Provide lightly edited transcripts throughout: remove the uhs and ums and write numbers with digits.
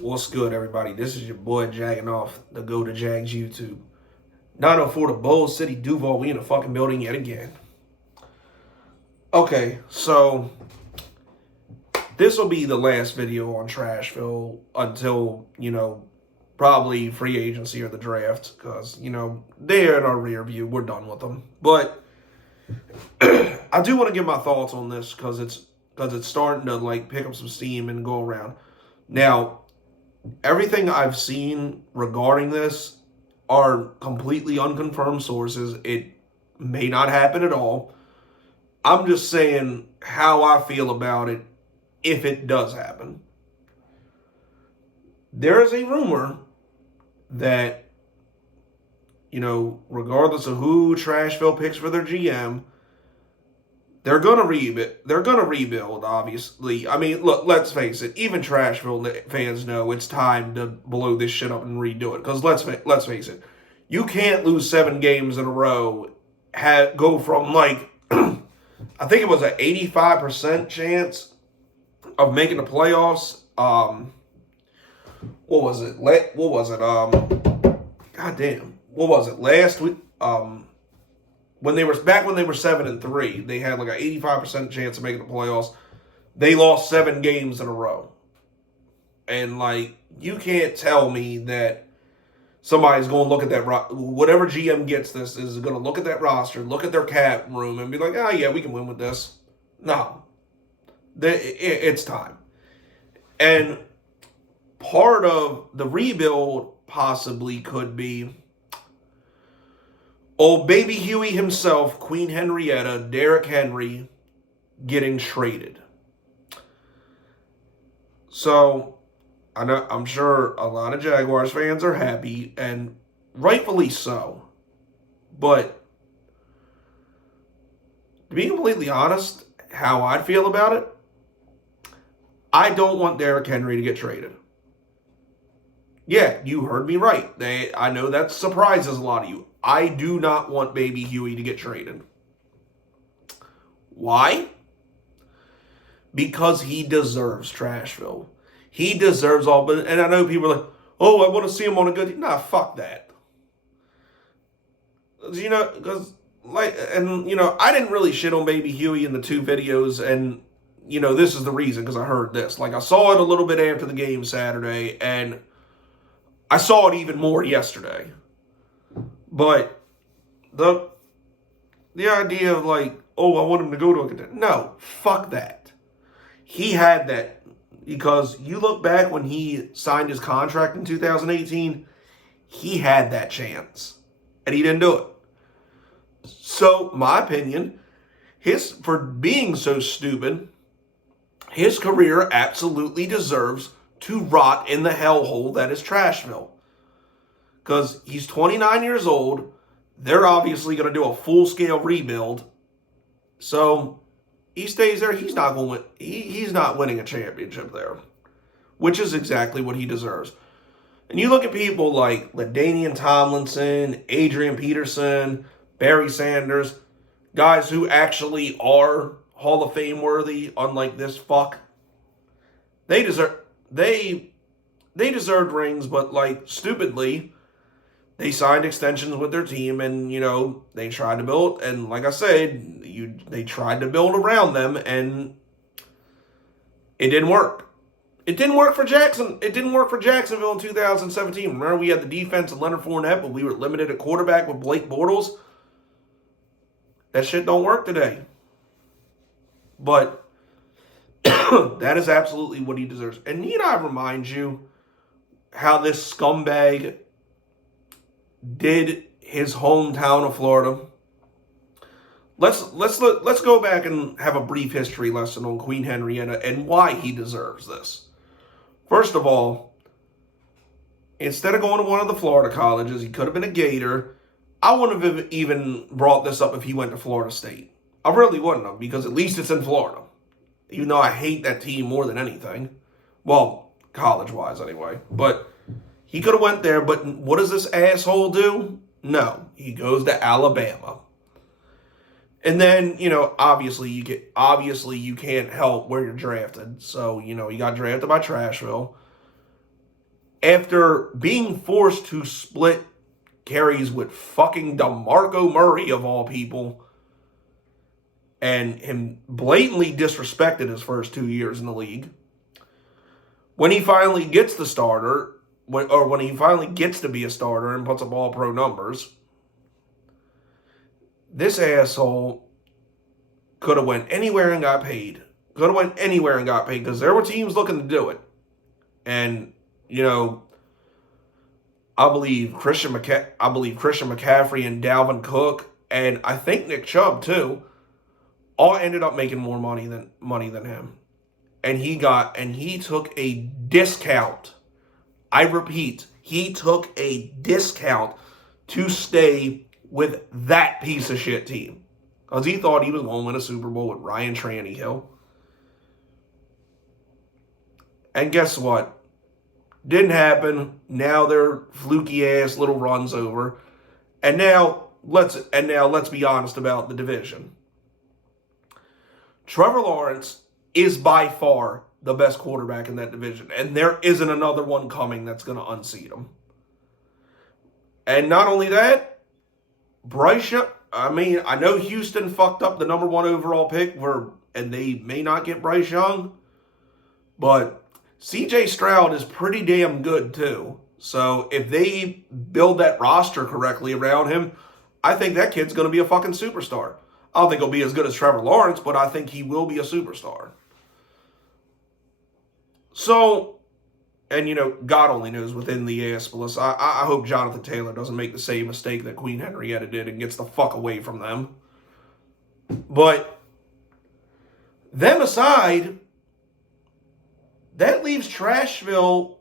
What's good, everybody? This is your boy Jagging Off the Go to Jags YouTube. 904 to Bowl City, Duval. We in the fucking building yet again. Okay, so this will be the last video on Trashville until, probably free agency or the draft. Because, they're in our rear view. We're done with them. But I do want to give my thoughts on this because it's starting to, pick up some steam and go around. Now, everything I've seen regarding this are completely unconfirmed sources. It may not happen at all. I'm just saying how I feel about it if it does happen. There is a rumor that, regardless of who Trashville picks for their GM, they're gonna rebuild. They're gonna rebuild. Obviously, I mean, look. Let's face it. Even Trashville fans know it's time to blow this shit up and redo it. Because let's face it, you can't lose 7 games in a row. Go from I think it was an 85% chance of making the playoffs. What was it? God damn. What was it? Last week. When they were 7-3, they had like an 85% chance of making the playoffs. They lost 7 games in a row. And you can't tell me that somebody's going to look at that, whatever GM gets this is going to look at that roster, look at their cap room and be like, oh yeah, we can win with this. No. It's time. And part of the rebuild possibly could be old baby Huey himself, Queen Henrietta, Derrick Henry, getting traded. So, I'm sure a lot of Jaguars fans are happy, and rightfully so. But, to be completely honest, how I feel about it, I don't want Derrick Henry to get traded. Yeah, you heard me right. I know that surprises a lot of you. I do not want baby Huey to get traded. Why? Because he deserves Trashville. He deserves all, but and I know people are like, oh, I want to see him on a good team. Nah, fuck that. Because I didn't really shit on baby Huey in the 2 videos, and this is the reason, because I heard this. I saw it a little bit after the game Saturday, and I saw it even more yesterday. But the idea of oh, I want him to go to a contender. No, fuck that. He had that because you look back when he signed his contract in 2018, he had that chance and he didn't do it. So, my opinion, for being so stupid, his career absolutely deserves to rot in the hellhole that is Trashville. Because he's 29 years old. They're obviously going to do a full-scale rebuild. So he stays there. He's not going to win. He's not winning a championship there, which is exactly what he deserves. And you look at people like LaDainian Tomlinson, Adrian Peterson, Barry Sanders, guys who actually are Hall of Fame worthy, unlike this fuck. They deserved rings, but stupidly, they signed extensions with their team, and they tried to build. And like I said, they tried to build around them, and it didn't work. It didn't work for Jackson. It didn't work for Jacksonville in 2017. Remember, we had the defense of Leonard Fournette, but we were limited at quarterback with Blake Bortles. That shit don't work today. But that is absolutely what he deserves. And need I remind you how this scumbag did his hometown of Florida? Let's go back and have a brief history lesson on Queen Henrietta and why he deserves this. First of all, instead of going to one of the Florida colleges, he could have been a Gator. I wouldn't have even brought this up if he went to Florida State. I really wouldn't have, because at least it's in Florida. Even though I hate that team more than anything. Well, college-wise anyway. But he could have went there, but what does this asshole do? No, he goes to Alabama. And then, obviously you can't help where you're drafted. So, he got drafted by Trashville. after being forced to split carries with fucking DeMarco Murray, of all people, and him blatantly disrespected his first 2 years in the league. When he finally gets the starter, or when he finally gets to be a starter and puts up all-pro numbers, this asshole could have went anywhere and got paid. Could have went anywhere and got paid because there were teams looking to do it. And, you know, I believe Christian McCaffrey and Dalvin Cook, and I think Nick Chubb too, all ended up making more money than him. And he took a discount. I repeat, he took a discount to stay with that piece of shit team. Because he thought he was going to win a Super Bowl with Ryan Tannehill. And guess what? Didn't happen. Now their fluky ass little runs over. And now let's be honest about the division. Trevor Lawrence is by far the best quarterback in that division. And there isn't another one coming that's going to unseat him. And not only that, Bryce Young, I know Houston fucked up the number 1 overall pick, and they may not get Bryce Young, but CJ Stroud is pretty damn good too. So if they build that roster correctly around him, I think that kid's going to be a fucking superstar. I don't think he'll be as good as Trevor Lawrence, but I think he will be a superstar. So, and you know, God only knows within the Aspelis. I hope Jonathan Taylor doesn't make the same mistake that Queen Henrietta did and gets the fuck away from them. But them aside, that leaves Trashville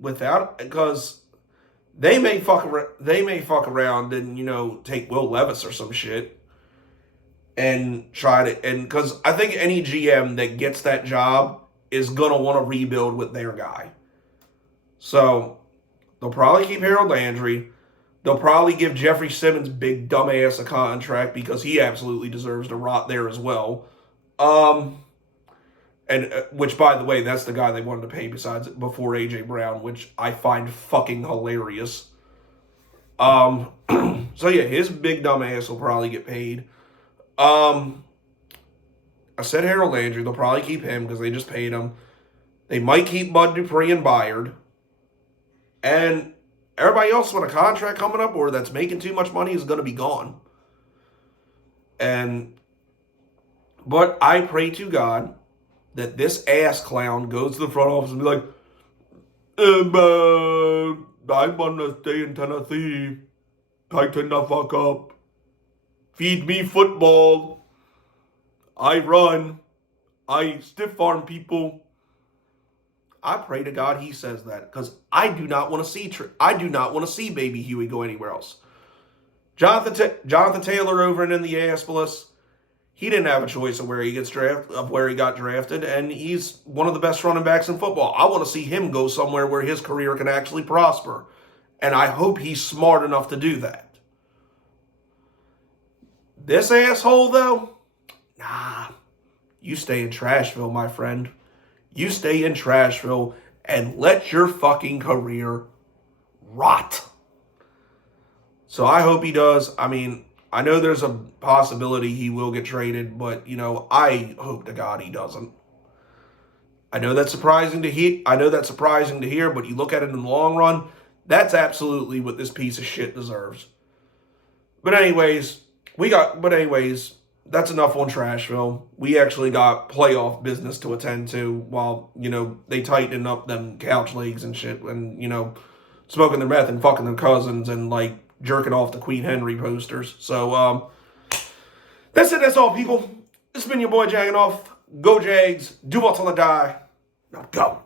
without, because they may fuck around and, you know, take Will Levis or some shit and try to, and because I think any GM that gets that job is gonna want to rebuild with their guy. So they'll probably keep Harold Landry. They'll probably give Jeffrey Simmons' big dumbass a contract because he absolutely deserves to rot there as well. And which, by the way, that's the guy they wanted to pay before A.J. Brown, which I find fucking hilarious. So yeah, his big dumb ass will probably get paid. I said Harold Landry. They'll probably keep him because they just paid him. They might keep Bud Dupree and Byard. And everybody else with a contract coming up or that's making too much money is going to be gone. But I pray to God that this ass clown goes to the front office and be like, I want to stay in Tennessee. Tighten the fuck up. Feed me football. I run. I stiff arm people. I pray to God he says that because I do not want to see Baby Huey go anywhere else. Jonathan Taylor over in the Aspelis. He didn't have a choice of where he got drafted, and he's one of the best running backs in football. I want to see him go somewhere where his career can actually prosper, and I hope he's smart enough to do that. This asshole, though, nah, you stay in Trashville, my friend. You stay in Trashville and let your fucking career rot. So I hope he does. I mean, I know there's a possibility he will get traded, but, you know, I hope to God he doesn't. I know that's surprising to hear, but you look at it in the long run, that's absolutely what this piece of shit deserves. But anyways, that's enough on Trashville. We actually got playoff business to attend to while, you know, they tightening up them couch legs and shit and, you know, smoking their meth and fucking their cousins and, like, jerking off the Queen Henry posters. So, that's it. That's all, people. It's been your boy Jagging Off. Go Jags. Do what's on the die. Now go.